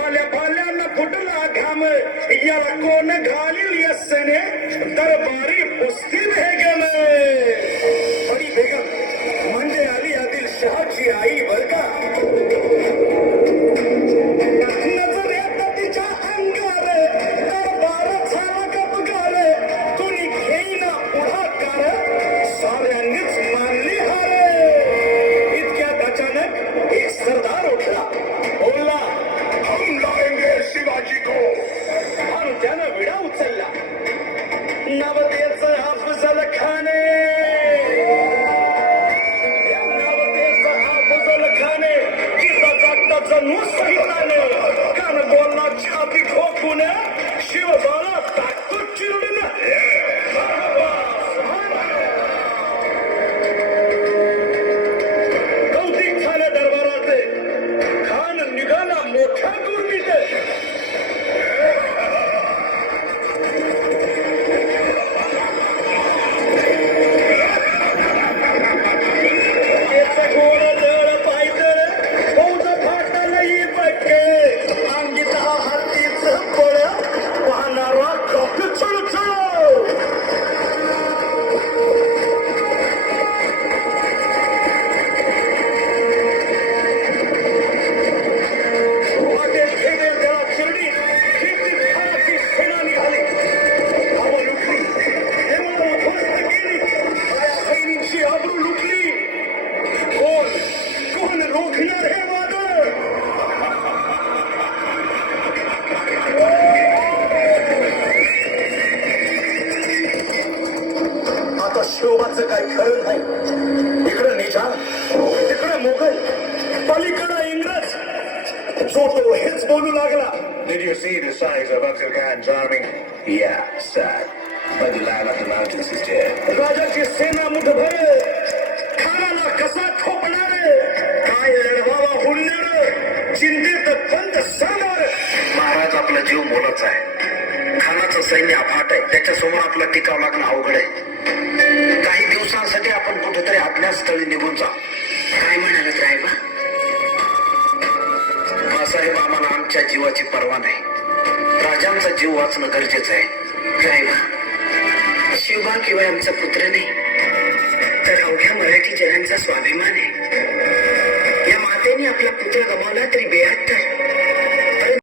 भाल्या भाल्यानं फुटला घाम याला कोण घालील यस्सने दरबारी पुस्ती बेगम बडी बेगम म्हणजे आली आदिल शहाची आई बर का. नजर येत तिच्या अंगार दरबार झाला गपगार कुणी घेईना पुढाकार साऱ्यांनीच मानली हार. इतक्यात अचानक एक सरदार उठला बोलला हम लाएंगे शिवाजी को आणि त्यानं विडा उचलला. नवतेचं अफजल खाने सहिताने कान बोलला छाती ठोकून शिवबाला टाकतो चिरडून. कौतिक झालं दरबाराचे. खान निघाला मोठ्या दुर्नीत. शिवबाचं काय खरं नाही. इकडं निजाम तिकडं मुघल पलीकडं इंग्रज. जो तो हेच बोलू लागला. Did you see the size of Afzal Khan's army? Yeah, sir. But the Lion of the Mountains is dead. राजाची सेना मुठभर खानाला कसा ठोकणार काय लढवावा हुंडणार चिंतेत पंत सरणार. महाराज आपला जीव मोलाचा आहे. खानाचं सैन्य अफाट आहे. त्याच्यासमोर आपला टिकाव लागणं अवघड आहे. काही दिवसांसाठी आपण कुठेतरी आपल्या स्थळी निघून जा. काय म्हणालात रायबा? साहेब आम्हाला आमच्या जीवाची पर्वा नाही. राजांचा जीव वाचणं गरजेचं आहे. रायबा शिवबा केवळ आमचा पुत्र नाही तर अवघ्या मराठी जनांचा स्वाभिमान आहे. या मातेने आपला पुत्र गमावला तरी